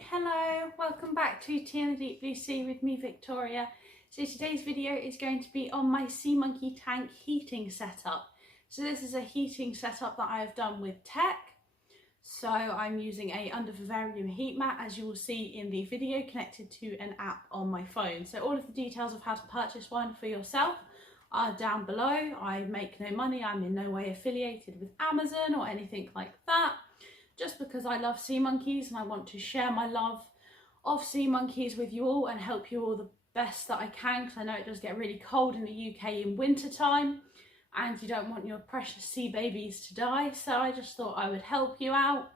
Hello, welcome back to Tea in the Deep Blue Sea with me, Victoria. So today's video is going to be on my Sea Monkey tank heating setup. So this is a heating setup that I have done with tech. So I'm using a under vivarium heat mat, as you will see in the video, connected to an app on my phone. So all of the details of how to purchase one for yourself are down below. I make no money, I'm in no way affiliated with Amazon or anything like that. Just because I love sea monkeys and I want to share my love of sea monkeys with you all and help you all the best that I can, because I know it does get really cold in the UK in winter time and you don't want your precious sea babies to die. So I just thought I would help you out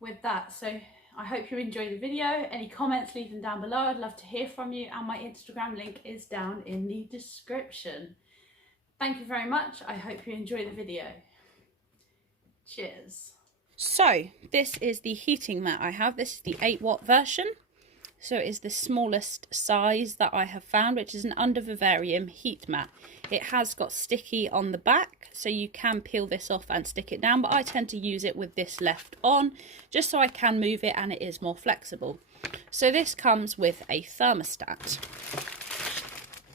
with that. So I hope you enjoy the video. Any comments, leave them down below. I'd love to hear from you, and my Instagram link is down in the description. Thank you very much. I hope you enjoy the video. Cheers. So this is the heating mat I have. This is the 8-watt version. So it is the smallest size that I have found, which is an under vivarium heat mat. It has got sticky on the back, so you can peel this off and stick it down, but I tend to use it with this left on, just so I can move it and it is more flexible. So this comes with a thermostat.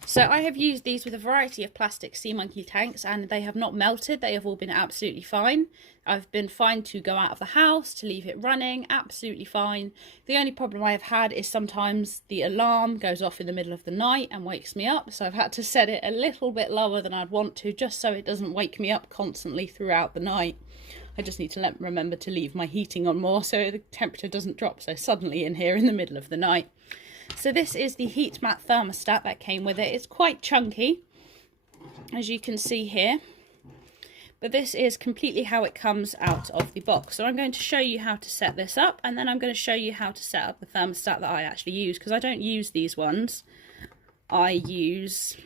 So I have used these with a variety of plastic sea monkey tanks and they have not melted. They have all been absolutely fine. I've been fine to go out of the house, to leave it running, absolutely fine. The only problem I have had is sometimes the alarm goes off in the middle of the night and wakes me up. So I've had to set it a little bit lower than I'd want to, just so it doesn't wake me up constantly throughout the night. I just need to remember to leave my heating on more so the temperature doesn't drop so suddenly in here in the middle of the night. So this is the heat mat thermostat that came with it. It's quite chunky, as you can see here, but this is completely how it comes out of the box. So I'm going to show you how to set this up, and then I'm going to show you how to set up the thermostat that I actually use, because I don't use these ones. I use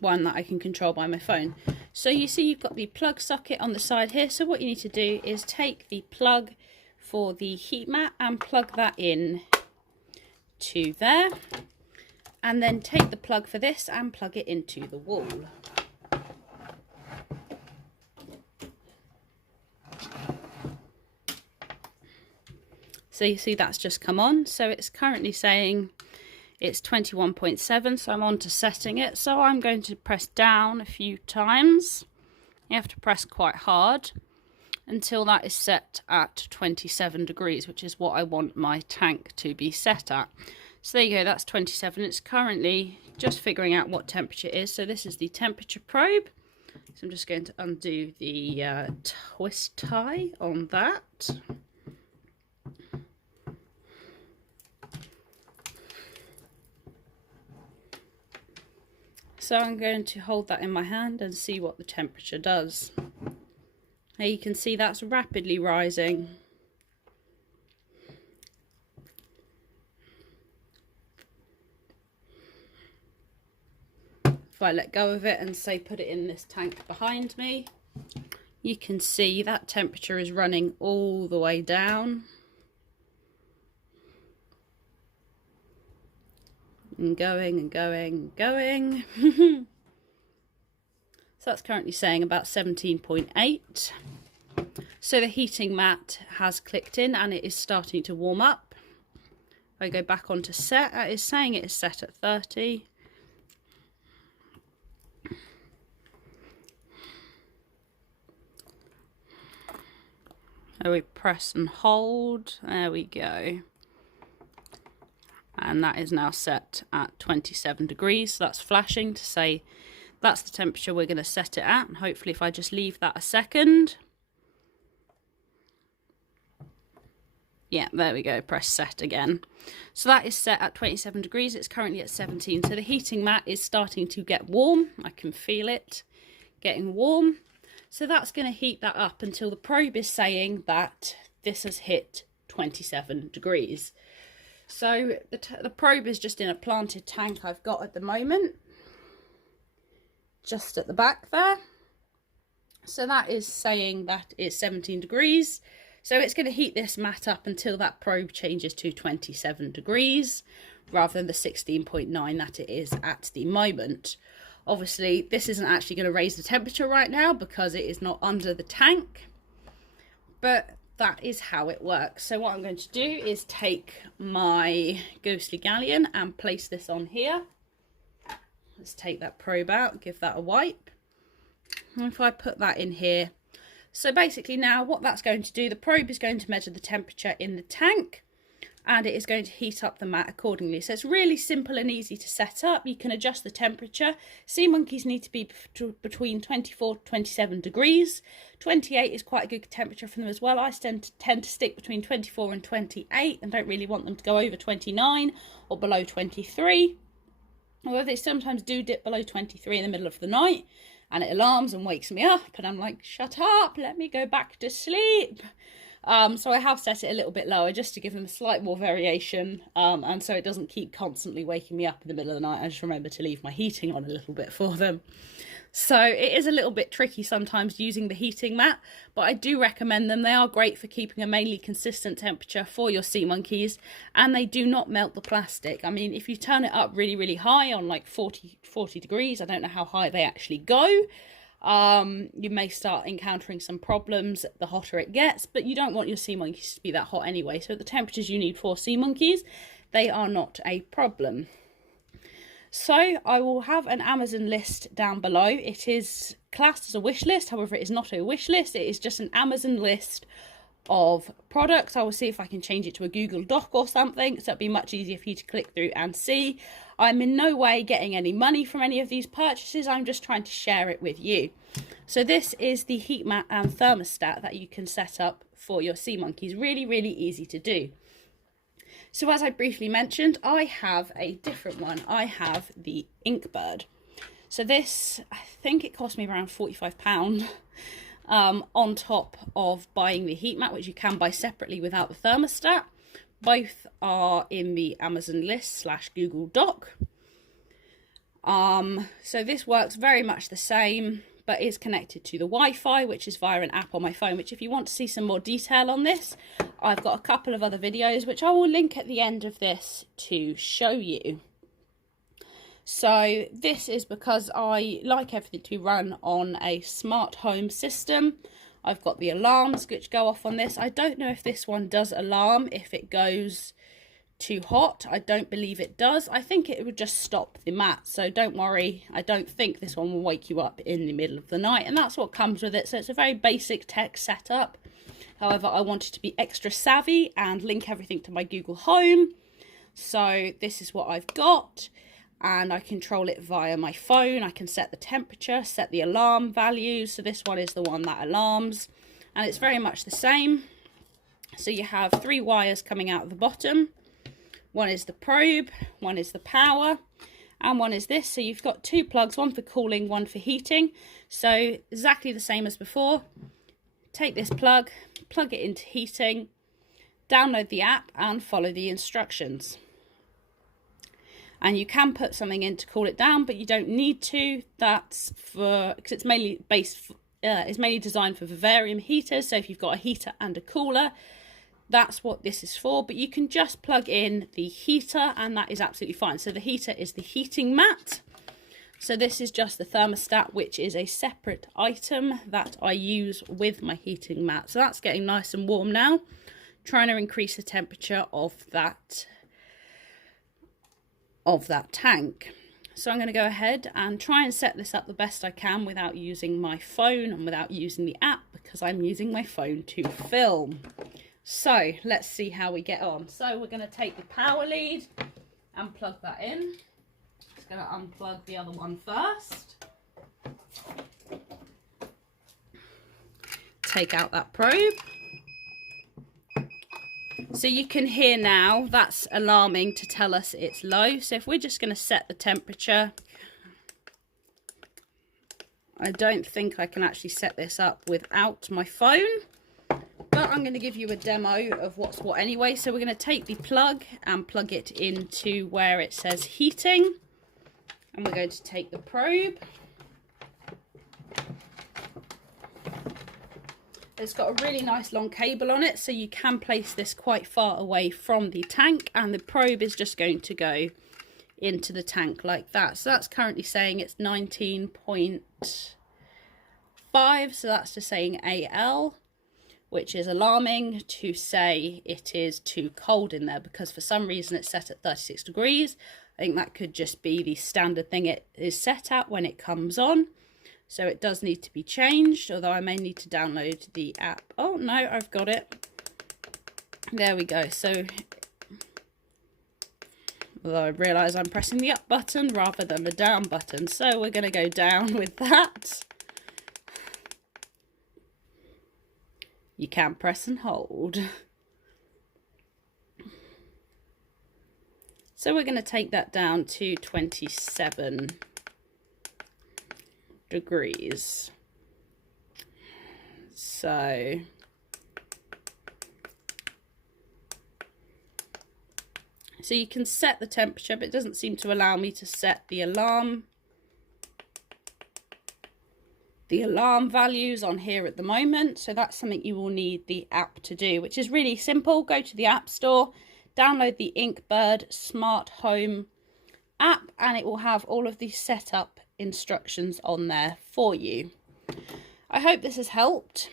one that I can control by my phone. So you see you've got the plug socket on the side here. So what you need to do is take the plug for the heat mat and plug that in to there, and then take the plug for this and plug it into the wall. So you see that's just come on. So it's currently saying it's 21.7, so I'm on to setting it. So I'm going to press down a few times. You have to press quite hard until that is set at 27 degrees, which is what I want my tank to be set at. So there you go, that's 27. It's currently just figuring out what temperature it is. So this is the temperature probe. So I'm just going to undo the twist tie on that. So I'm going to hold that in my hand and see what the temperature does. Now you can see that's rapidly rising. If I let go of it and say put it in this tank behind me, you can see that temperature is running all the way down. And going and going and going. So that's currently saying about 17.8. So the heating mat has clicked in and it is starting to warm up. If I go back onto set, it is saying it is set at 30. So we press and hold, there we go. And that is now set at 27 degrees. So that's flashing to say that's the temperature we're going to set it at. And hopefully if I just leave that a second. Yeah, there we go, press set again. So that is set at 27 degrees. It's currently at 17. So the heating mat is starting to get warm. I can feel it getting warm. So that's going to heat that up until the probe is saying that this has hit 27 degrees. So the probe is just in a planted tank I've got at the moment, just at the back there. So that is saying that it's 17 degrees. So it's going to heat this mat up until that probe changes to 27 degrees rather than the 16.9 that it is at the moment. Obviously, this isn't actually going to raise the temperature right now because it is not under the tank. But that is how it works. So what I'm going to do is take my ghostly galleon and place this on here. Let's take that probe out, give that a wipe. And if I put that in here, so basically now what that's going to do, the probe is going to measure the temperature in the tank, and it is going to heat up the mat accordingly. So it's really simple and easy to set up. You can adjust the temperature. Sea monkeys need to be between 24 to 27 degrees. 28 is quite a good temperature for them as well. I tend to stick between 24 and 28 and don't really want them to go over 29 or below 23. Although they sometimes do dip below 23 in the middle of the night and it alarms and wakes me up and I'm like, shut up, let me go back to sleep. So I have set it a little bit lower just to give them a slight more variation, and so it doesn't keep constantly waking me up in the middle of the night. I just remember to leave my heating on a little bit for them. So it is a little bit tricky sometimes using the heating mat, but I do recommend them. They are great for keeping a mainly consistent temperature for your sea monkeys, and they do not melt the plastic. I mean, if you turn it up really, really high on like 40 degrees, I don't know how high they actually go, you may start encountering some problems the hotter it gets, but you don't want your sea monkeys to be that hot anyway. So at the temperatures you need for sea monkeys, they are not a problem. So I will have an Amazon list down below. It is classed as a wish list, however it is not a wish list, it is just an Amazon list of products. I will see if I can change it to a Google Doc or something, so it'll be much easier for you to click through and see. I'm in no way getting any money from any of these purchases, I'm just trying to share it with you. So this is the heat mat and thermostat that you can set up for your sea monkeys. Really, really easy to do. So as I briefly mentioned, I have a different one. I have the Inkbird. So this, I think it cost me around £45. On top of buying the heat mat, which you can buy separately without the thermostat. Both are in the Amazon list / Google Doc. So this works very much the same, but is connected to the Wi-Fi, which is via an app on my phone, which if you want to see some more detail on this, I've got a couple of other videos, which I will link at the end of this to show you. So this is because I like everything to be run on a smart home system. I've got the alarms which go off on this. I don't know if this one does alarm if it goes too hot. I don't believe it does. I think it would just stop the mat, so don't worry. I don't think this one will wake you up in the middle of the night, and that's what comes with it. So it's a very basic tech setup. However, I wanted to be extra savvy and link everything to my Google Home. So this is what I've got. And I control it via my phone. I can set the temperature, set the alarm values. So this one is the one that alarms, and it's very much the same. So you have 3 wires coming out of the bottom. One is the probe, one is the power, and one is this. So you've got 2 plugs, one for cooling, one for heating. So exactly the same as before. Take this plug, plug it into heating, download the app and follow the instructions. And you can put something in to cool it down, but you don't need to. That's for, because it's mainly designed for vivarium heaters. So if you've got a heater and a cooler, that's what this is for. But you can just plug in the heater and that is absolutely fine. So the heater is the heating mat. So this is just the thermostat, which is a separate item that I use with my heating mat. So that's getting nice and warm now. Trying to increase the temperature of that tank. So I'm going to go ahead and try and set this up the best I can without using my phone and without using the app, because I'm using my phone to film. So let's see how we get on. So we're going to take the power lead and plug that in. Just going to unplug the other one first. Take out that probe. So you can hear now that's alarming to tell us it's low. So if we're just going to set the temperature, I don't think I can actually set this up without my phone, but I'm going to give you a demo of what's what anyway. So we're going to take the plug and plug it into where it says heating, and we're going to take the probe. It's got a really nice long cable on it, so you can place this quite far away from the tank, and the probe is just going to go into the tank like that. So that's currently saying it's 19.5, so that's just saying AL. which is alarming to say it is too cold in there, because for some reason it's set at 36 degrees. I think that could just be the standard thing it is set at when it comes on. So it does need to be changed, although I may need to download the app. Oh no, I've got it. There we go. So, although I realise I'm pressing the up button rather than the down button. So we're going to go down with that. You can press and hold. So we're going to take that down to 27 degrees. So you can set the temperature, but it doesn't seem to allow me to set the alarm values on here at the moment. So that's something you will need the app to do, which is really simple. Go to the App Store, download the Inkbird Smart Home app, and it will have all of the setup instructions on there for you. I hope this has helped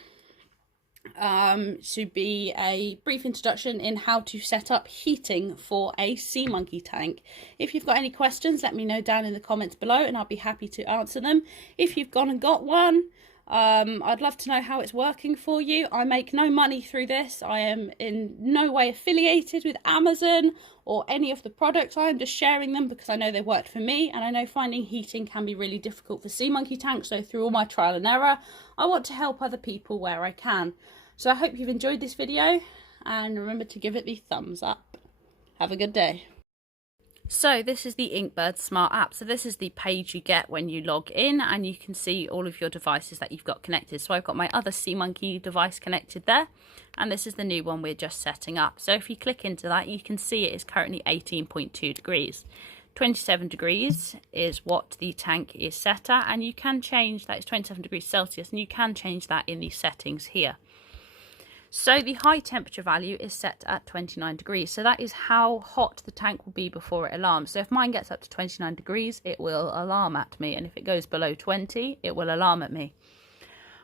to be a brief introduction in how to set up heating for a sea monkey tank. If you've got any questions, let me know down in the comments below and I'll be happy to answer them. If you've gone and got one, I'd love to know how it's working for you. I make no money through this. I am in no way affiliated with Amazon or any of the products. I am just sharing them because I know they worked for me, and I know finding heating can be really difficult for sea monkey tanks. So through all my trial and error, I want to help other people where I can. So I hope you've enjoyed this video, and remember to give it the thumbs up. Have a good day. So this is the Inkbird Smart app. So this is the page you get when you log in, and you can see all of your devices that you've got connected. So I've got my other Sea Monkey device connected there, and this is the new one we're just setting up. So if you click into that, you can see it is currently 18.2 degrees. 27 degrees is what the tank is set at, and you can change that. It's 27 degrees Celsius, and you can change that in the settings here. So the high temperature value is set at 29 degrees. So that is how hot the tank will be before it alarms. So if mine gets up to 29 degrees, it will alarm at me. And if it goes below 20, it will alarm at me.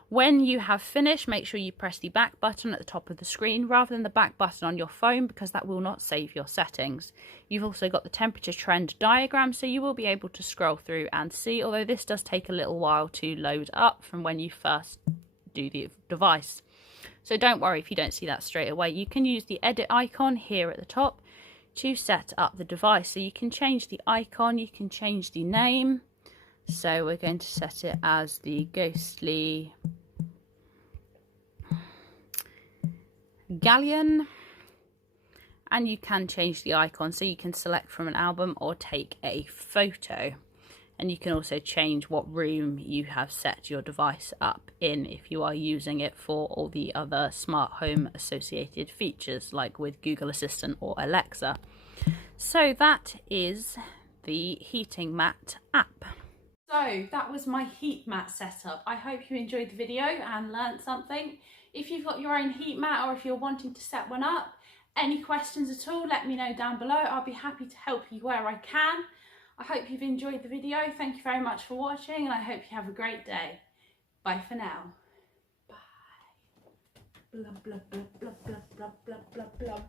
When you have finished, make sure you press the back button at the top of the screen rather than the back button on your phone, because that will not save your settings. You've also got the temperature trend diagram, so you will be able to scroll through and see, although this does take a little while to load up from when you first do the device. So don't worry if you don't see that straight away. You can use the edit icon here at the top to set up the device. So you can change the icon, you can change the name. So we're going to set it as the Ghostly Galleon. And you can change the icon, so you can select from an album or take a photo. And you can also change what room you have set your device up in if you are using it for all the other smart home associated features, like with Google Assistant or Alexa. So that is the Heating Mat app. So that was my heat mat setup. I hope you enjoyed the video and learned something. If you've got your own heat mat, or if you're wanting to set one up, any questions at all, let me know down below. I'll be happy to help you where I can. I hope you've enjoyed the video. Thank you very much for watching, and I hope you have a great day. Bye for now. Bye. Blah, blah, blah, blah, blah, blah, blah, blah, blah.